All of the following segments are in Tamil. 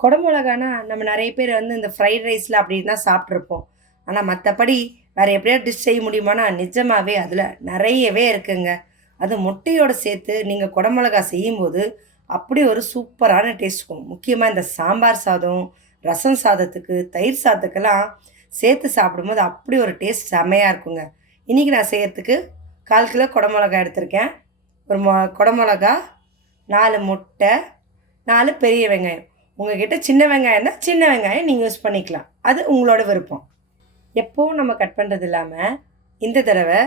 குடமிளகானா நம்ம நிறைய பேர் வந்து இந்த ஃப்ரைட் ரைஸில் அப்படின்னு தான் சாப்பிட்ருப்போம் ஆனால் மற்றபடி வேறு எப்படியா டிஷ் செய்ய முடியுமானா நிஜமாகவே அதில் நிறையவே இருக்குங்க. அது முட்டையோடு சேர்த்து நீங்கள் குடமிளகா செய்யும்போது அப்படி ஒரு சூப்பரான டேஸ்ட் இருக்கும் முக்கியமாக இந்த சாம்பார் சாதம் ரசம் சாதத்துக்கு தயிர் சாதத்துக்கெல்லாம் சேர்த்து சாப்பிடும்போது அப்படி ஒரு டேஸ்ட் செமையாக இருக்குங்க. இன்றைக்கி நான் செய்யறதுக்கு கால் கிலோ குடமிளகா எடுத்திருக்கேன். ஒரு மொ குடமிளகா நாலு முட்டை நாலு பெரிய வெங்காயம். உங்ககிட்ட சின்ன வெங்காயம் இருந்தால் சின்ன வெங்காயம் நீங்கள் யூஸ் பண்ணிக்கலாம். அது உங்களோட விருப்பம். எப்போவும் நம்ம கட் பண்ணுறது இல்லாமல் இந்த தடவை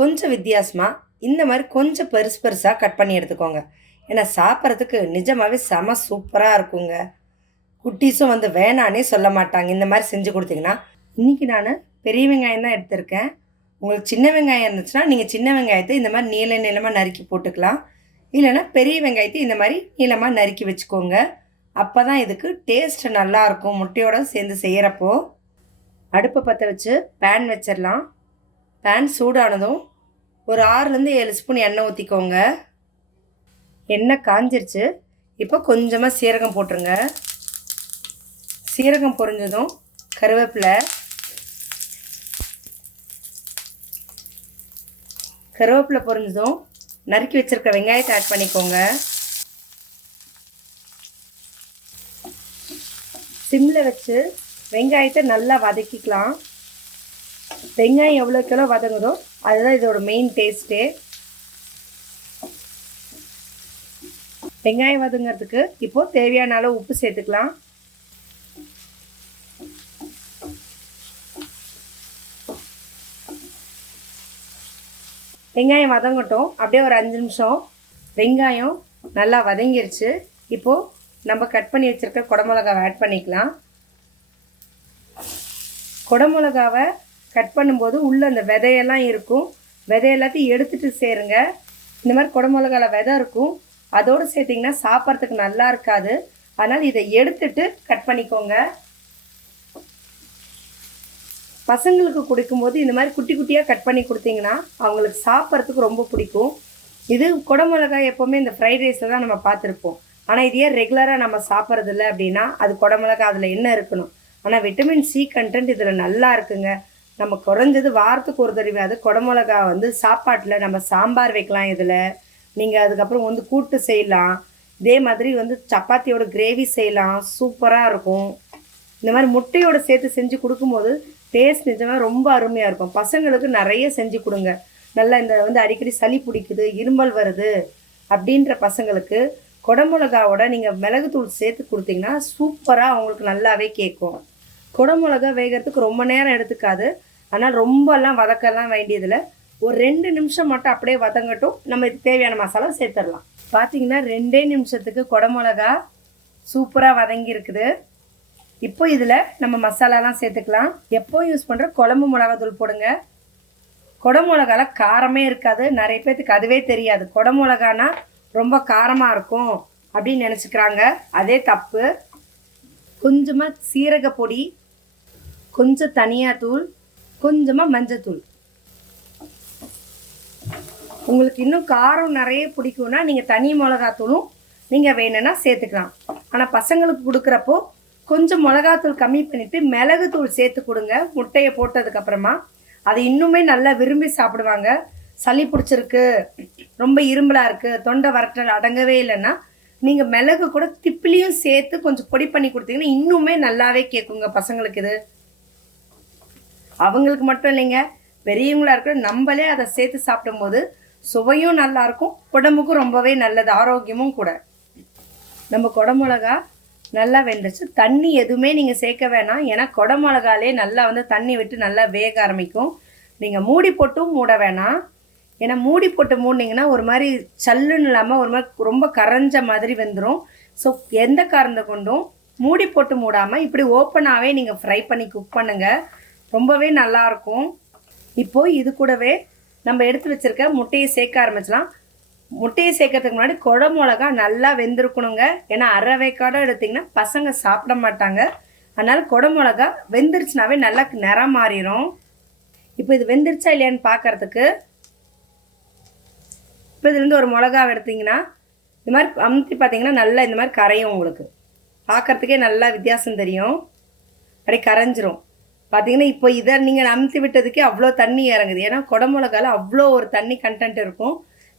கொஞ்சம் வித்தியாசமாக இந்த மாதிரி கொஞ்சம் பெருசு பெருசாக கட் பண்ணி எடுத்துக்கோங்க. ஏன்னா சாப்பிட்றதுக்கு நிஜமாகவே செம சூப்பராக இருக்குங்க. குட்டீஸும் வந்து வேணானே சொல்ல மாட்டாங்க. இந்த மாதிரி செஞ்சு கொடுத்தீங்கன்னா இன்றைக்கி நான் பெரிய வெங்காயம் தான் எடுத்திருக்கேன். உங்களுக்கு சின்ன வெங்காயம் இருந்துச்சுன்னா நீங்கள் சின்ன வெங்காயத்தை இந்த மாதிரி நீள நீளமாக நறுக்கி போட்டுக்கலாம். இல்லைன்னா பெரிய வெங்காயத்தை இந்த மாதிரி நீளமாக நறுக்கி வச்சுக்கோங்க. அப்போ தான் இதுக்கு டேஸ்ட் நல்லாயிருக்கும். முட்டையோட சேர்ந்து செய்கிறப்போ அடுப்பை பற்ற வச்சு பேன் வச்சிடலாம். பேன் சூடானதும் ஒரு ஆறுலேருந்து ஏழு ஸ்பூன் எண்ணெய் ஊற்றிக்கோங்க எண்ணெய் காஞ்சிருச்சு. இப்போ கொஞ்சமாக சீரகம் போட்டுருங்க. சீரகம் பொரிஞ்சதும் கருவேப்பிலை கருவேப்பிலை பொரிஞ்சதும் நறுக்கி வச்சுருக்க வெங்காயத்தை ஆட் பண்ணிக்கோங்க. சிம்மில் வச்சு வெங்காயத்தை நல்லா வதக்கிக்கலாம். வெங்காயம் எவ்வளோ கிலோ வதங்குதோ அதுதான் இதோட மெயின் டேஸ்ட்டே வெங்காயம் வதங்கிறதுக்கு இப்போது தேவையான அளவு உப்பு சேர்த்துக்கலாம். வெங்காயம் வதங்கட்டும். அப்படியே ஒரு அஞ்சு நிமிஷம். வெங்காயம் நல்லா வதங்கிருச்சு. இப்போது நம்ம கட் பண்ணி வச்சுருக்க குடமிளகாவை ஆட் பண்ணிக்கலாம். குடமிளகாவை கட் பண்ணும்போது உள்ளே அந்த விதையெல்லாம் இருக்கும். விதை எல்லாத்தையும் எடுத்துகிட்டு சேருங்க. இந்த மாதிரி குடமிளகாவில் விதை இருக்கும். அதோடு சேர்த்திங்கன்னா சாப்பிட்றதுக்கு நல்லா இருக்காது. அதனால் இதை எடுத்துட்டு கட் பண்ணிக்கோங்க. பசங்களுக்கு கொடுக்கும்போது இந்த மாதிரி குட்டி குட்டியாக கட் பண்ணி கொடுத்தீங்கன்னா அவங்களுக்கு சாப்பிட்றதுக்கு ரொம்ப பிடிக்கும். இது குடமிளகாய் எப்போவுமே இந்த ஃப்ரைட் ரைஸில் தான் நம்ம பார்த்துருப்போம். ஆனால் இது ஏன் ரெகுலராக நம்ம சாப்பிட்றது இல்லை அப்படின்னா அது குடமிளகா அதில் என்ன இருக்கணும்? ஆனால் விட்டமின் சி கண்டென்ட் இதில் நல்லா இருக்குங்க. நம்ம குறைஞ்சது வாரத்துக்கு ஒரு தடவையாவது குடமிளகா வந்து சாப்பாட்டில் நம்ம சாம்பார் வைக்கலாம் இதில். நீங்கள் அதுக்கப்புறம் வந்து கூட்டு செய்யலாம். இதே மாதிரி வந்து சப்பாத்தியோட கிரேவி செய்யலாம். சூப்பராக இருக்கும். இந்த மாதிரி முட்டையோட சேர்த்து செஞ்சு கொடுக்கும்போது டேஸ்ட் நிஜமாக ரொம்ப அருமையாக இருக்கும். பசங்களுக்கு நிறைய செஞ்சு கொடுங்க. நல்லா இந்த வந்து அடிக்கடி சளி பிடிக்குது இருமல் வருது அப்படின்ற பசங்களுக்கு குடமிளகாவோட நீங்கள் மிளகுத்தூள் சேர்த்து கொடுத்தீங்கன்னா சூப்பராக அவங்களுக்கு நல்லாவே கேட்கும். குடமிளகா வேகிறதுக்கு ரொம்ப நேரம் எடுத்துக்காது. ஆனால் ரொம்பலாம் வதக்கலாம் வேண்டியதில்லை. ஒரு ரெண்டு நிமிஷம் மட்டும் அப்படியே வதங்கட்டும். நம்ம இதுக்கு தேவையான மசாலா சேர்த்துடலாம். பார்த்தீங்கன்னா ரெண்டே நிமிஷத்துக்கு குடமிளகா சூப்பராக வதங்கியிருக்குது. இப்போ இதில் நம்ம மசாலாலாம் சேர்த்துக்கலாம். எப்போ யூஸ் பண்ணுற குழம்பு மிளகாத்தூள் போடுங்க. குடமிளகாலாம் காரமே இருக்காது. நிறைய பேர்த்துக்கு அதுவே தெரியாது. குடமிளகானா ரொம்ப காரமாக இருக்கும் அப்படின்னு நினச்சிக்கிறாங்க. அதே தப்பு. கொஞ்சமாக சீரக பொடி கொஞ்சம் தனியாத்தூள் கொஞ்சமாக மஞ்சத்தூள் உங்களுக்கு இன்னும் காரம் நிறைய பிடிக்கும்னா நீங்கள் தனி மிளகாத்தூளும் நீங்கள் வேணும்னா சேர்த்துக்கலாம். ஆனால் பசங்களுக்கு கொடுக்குறப்போ கொஞ்சம் மிளகாத்தூள் கம்மி பண்ணிவிட்டு மிளகுத்தூள் சேர்த்து கொடுங்க. முட்டையை போட்டதுக்கப்புறமா அதை இன்னுமே நல்லா விரும்பி சாப்பிடுவாங்க. சளி பிடிச்சிருக்கு ரொம்ப இரும்பலாக இருக்குது தொண்டை வரட்டல் அடங்கவே இல்லைன்னா நீங்கள் மிளகு கூட திப்பிலையும் சேர்த்து கொஞ்சம் பொடி பண்ணி கொடுத்தீங்கன்னா இன்னுமே நல்லாவே கேட்குங்க பசங்களுக்கு இது. அவங்களுக்கு மட்டும் இல்லைங்க பெரியவங்களாக இருக்கிற நம்மளே அதை சேர்த்து சாப்பிடும்போது சுவையும் நல்லாயிருக்கும் உடம்புக்கும் ரொம்பவே நல்லது ஆரோக்கியமும் கூட. நம்ம குடமிளகா நல்லா வெந்துச்சு தண்ணி எதுவுமே நீங்கள் சேர்க்க வேணாம். ஏன்னா குடமிளகாலே நல்லா வந்து தண்ணி விட்டு நல்லா வேக ஆரம்பிக்கும். நீங்கள் மூடி போட்டும் மூட வேணாம். ஏன்னா மூடி போட்டு மூடினீங்கன்னா ஒரு மாதிரி சல்லுன்னு இல்லாமல் ஒரு மாதிரி ரொம்ப கரைஞ்ச மாதிரி வெந்துடும் ஸோ எந்த காரணத்தை கொண்டும் மூடி போட்டு மூடாமல் இப்படி ஓப்பனாகவே நீங்கள் ஃப்ரை பண்ணி குக் பண்ணுங்கள் ரொம்பவே நல்லாயிருக்கும் இப்போது இது கூடவே நம்ம எடுத்து வச்சுருக்க முட்டையை சேர்க்க ஆரம்பிச்சலாம். முட்டையை சேர்க்கறதுக்கு முன்னாடி குழ மிளகா நல்லா வெந்திருக்கணுங்க. ஏன்னா அரை வேக்காடாக எடுத்திங்கன்னா பசங்க சாப்பிட மாட்டாங்க. அதனால் குடை மிளகா வெந்துருச்சுனாவே நல்லா நிறம் மாறிடும் இப்போ இது வெந்துருச்சா இல்லையான்னு பார்க்கறதுக்கு இப்போ இதுலேருந்து ஒரு மிளகாவை எடுத்திங்கன்னா இந்த மாதிரி அமுத்தி பார்த்தீங்கன்னா நல்லா இந்த மாதிரி கரையும் உங்களுக்கு. பார்க்கறதுக்கே நல்லா வித்தியாசம் தெரியும். அப்படியே கரைஞ்சிரும். பார்த்தீங்கன்னா இப்போ இதை நீங்கள் அமுத்தி விட்டதுக்கே அவ்வளோ தண்ணி இறங்குது. ஏன்னா குடமிளகால அவ்வளோ ஒரு தண்ணி கண்டென்ட் இருக்கும்.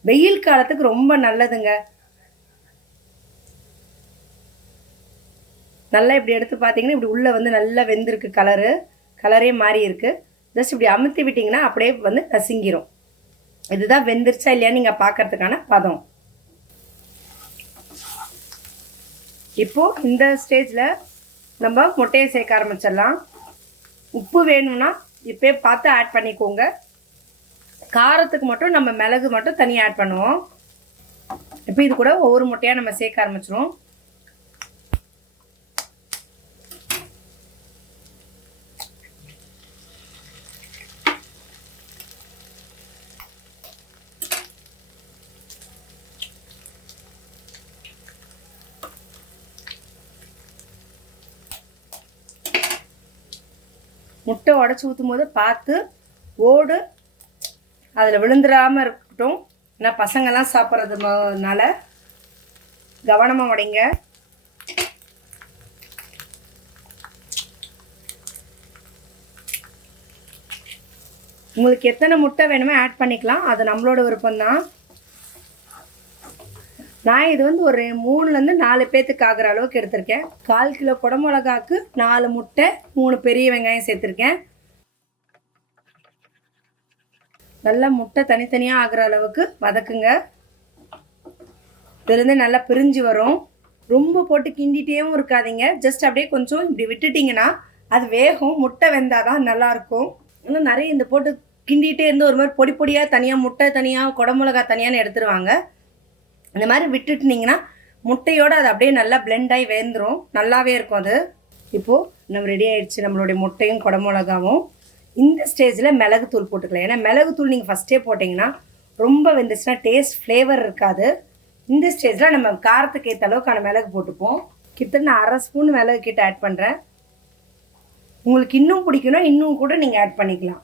வெயில் காலத்துக்கு ரொம்ப நல்லதுங்க. நல்லா இப்படி எடுத்து பார்த்தீங்கன்னா இப்படி உள்ளே வந்து நல்லா வெந்திருக்கு கலரு கலரே மாறி இருக்குது ஜஸ்ட் இப்படி அமுத்தி விட்டிங்கன்னா அப்படியே வந்து நசுங்கிரும். இதுதான் வெந்துருச்சா இல்லையான்னு நீங்கள் பார்க்கறதுக்கான பதம். இப்போ இந்த ஸ்டேஜில் நம்ம முட்டையை சேர்க்க ஆரம்பிச்சிடலாம். உப்பு வேணும்னா இப்போயே பார்த்து ஆட் பண்ணிக்கோங்க. காரத்துக்கு மட்டும் நம்ம மிளகு மட்டும் தனியாக ஆட் பண்ணுவோம். இப்போ இது கூட ஒவ்வொரு முட்டையாக நம்ம சேர்க்க ஆரம்பிச்சிடும் முட்டை உடச்சி ஊற்றும் போது பார்த்து ஓடு. அதில் விழுந்துடாமல் இருக்கட்டும். ஏன்னா பசங்கள்லாம் சாப்பிட்றதுனால கவனமாக உடைங்க. உங்களுக்கு எத்தனை முட்டை வேணுமோ ஆட் பண்ணிக்கலாம். அது நம்மளோட விருப்பம்தான். நான் இது வந்து ஒரு மூணுலேருந்து நாலு பேத்துக்கு ஆகிற அளவுக்கு எடுத்திருக்கேன். கால் கிலோ குடமிளகாக்கு நாலு முட்டை மூணு பெரிய வெங்காயம் சேர்த்துருக்கேன். நல்லா முட்டை தனித்தனியாக ஆகிற அளவுக்கு வதக்குங்க. இதுலேருந்து நல்லா பிரிஞ்சு வரும். ரொம்ப போட்டு கிண்டிகிட்டேவும் இருக்காதிங்க. ஜஸ்ட் அப்படியே கொஞ்சம் இப்படி விட்டுட்டிங்கன்னா அது வேகும். முட்டை வெந்தாதான் நல்லாயிருக்கும். இன்னும் நிறைய இந்த போட்டு கிண்டிகிட்டே இருந்து ஒரு மாதிரி பொடி பொடியாக தனியாக முட்டை தனியாக குடமிளகா தனியான்னு எடுத்துருவாங்க. இந்த மாதிரி விட்டுட்டுனீங்கன்னா முட்டையோடு அது அப்படியே நல்லா பிளெண்ட் ஆகி வேந்துடும் நல்லாவே இருக்கும் அது. இப்போது நம்ம ரெடி ஆகிடுச்சு நம்மளுடைய முட்டையும் குடமிளகாவும். இந்த ஸ்டேஜில் மிளகுத்தூள் போட்டுக்கலாம். ஏன்னா மிளகுத்தூள் நீங்கள் ஃபஸ்ட்டே போட்டிங்கன்னா ரொம்ப வெந்துச்சுன்னா டேஸ்ட் ஃப்ளேவர் இருக்காது. இந்த ஸ்டேஜில் நம்ம காரத்துக்கு ஏற்ற அளவுக்கான மிளகு போட்டுப்போம். கிட்டத்தட்ட நான் அரை ஸ்பூன் மிளகு கிட்ட ஆட் பண்ணுறேன் உங்களுக்கு இன்னும் பிடிக்கணும் இன்னும் கூட நீங்கள் ஆட் பண்ணிக்கலாம்.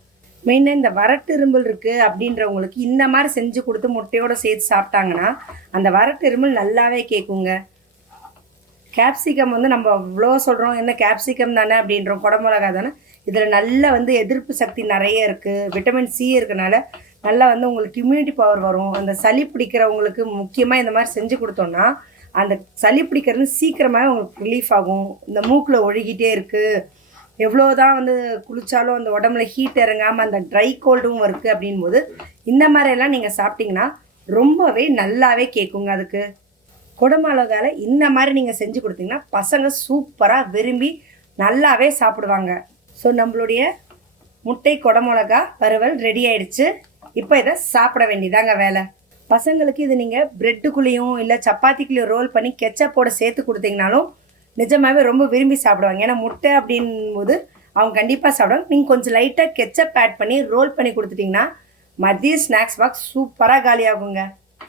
மெயினாக இந்த வரட்டு இரும்பல் இருக்குது அப்படின்றவங்களுக்கு இந்த மாதிரி செஞ்சு கொடுத்து முட்டையோடு சேர்த்து சாப்பிட்டாங்கன்னா அந்த வரட்டு இருமல் நல்லாவே கேட்குங்க கேப்சிகம் வந்து நம்ம இவ்வளோ சொல்கிறோம் என்ன கேப்சிகம் தானே அப்படின்றோம் குடமிளகா தானே. இதில் நல்ல வந்து எதிர்ப்பு சக்தி நிறைய இருக்குது விட்டமின் சி இருக்கனால நல்லா வந்து உங்களுக்கு இம்யூனிட்டி பவர் வரும். அந்த சளி பிடிக்கிறவங்களுக்கு முக்கியமாக இந்த மாதிரி செஞ்சு கொடுத்தோன்னா அந்த சளி பிடிக்கிறது சீக்கிரமாகவே உங்களுக்கு ரிலீஃப் ஆகும். இந்த மூக்கில் ஒழுகிட்டே இருக்குது எவ்வளோதான் வந்து குளிச்சாலும் அந்த உடம்புல ஹீட் இறங்காமல் அந்த ட்ரை கோல்டும் இருக்குது அப்படின் போது இந்த மாதிரியெல்லாம் நீங்கள் சாப்பிட்டீங்கன்னா ரொம்பவே நல்லாவே கேட்குங்க அதுக்கு. குடமிளகால இந்த மாதிரி நீங்கள் செஞ்சு கொடுத்தீங்கன்னா பசங்க சூப்பராக விரும்பி நல்லாவே சாப்பிடுவாங்க. ஸோ நம்மளுடைய முட்டை குடமிளகா பருவல் ரெடி ஆயிடுச்சு. இப்போ இதை சாப்பிட வேண்டியதாங்க வேலை. பசங்களுக்கு இது நீங்கள் ப்ரெட்டுக்குள்ளேயும் இல்லை சப்பாத்திக்குள்ளேயும் ரோல் பண்ணி கெச்சப்போட சேர்த்து கொடுத்தீங்கனாலும் நிஜமாகவே ரொம்ப விரும்பி சாப்பிடுவாங்க. ஏன்னா முட்டை அப்படின்போது அவங்க கண்டிப்பாக சாப்பிடுவாங்க. நீங்கள் கொஞ்சம் லைட்டாக கெச்சப் ஆட் பண்ணி ரோல் பண்ணி கொடுத்துட்டிங்கன்னா மதிய ஸ்நாக்ஸ் பாக்ஸ் சூப்பராக காலியாகுங்க.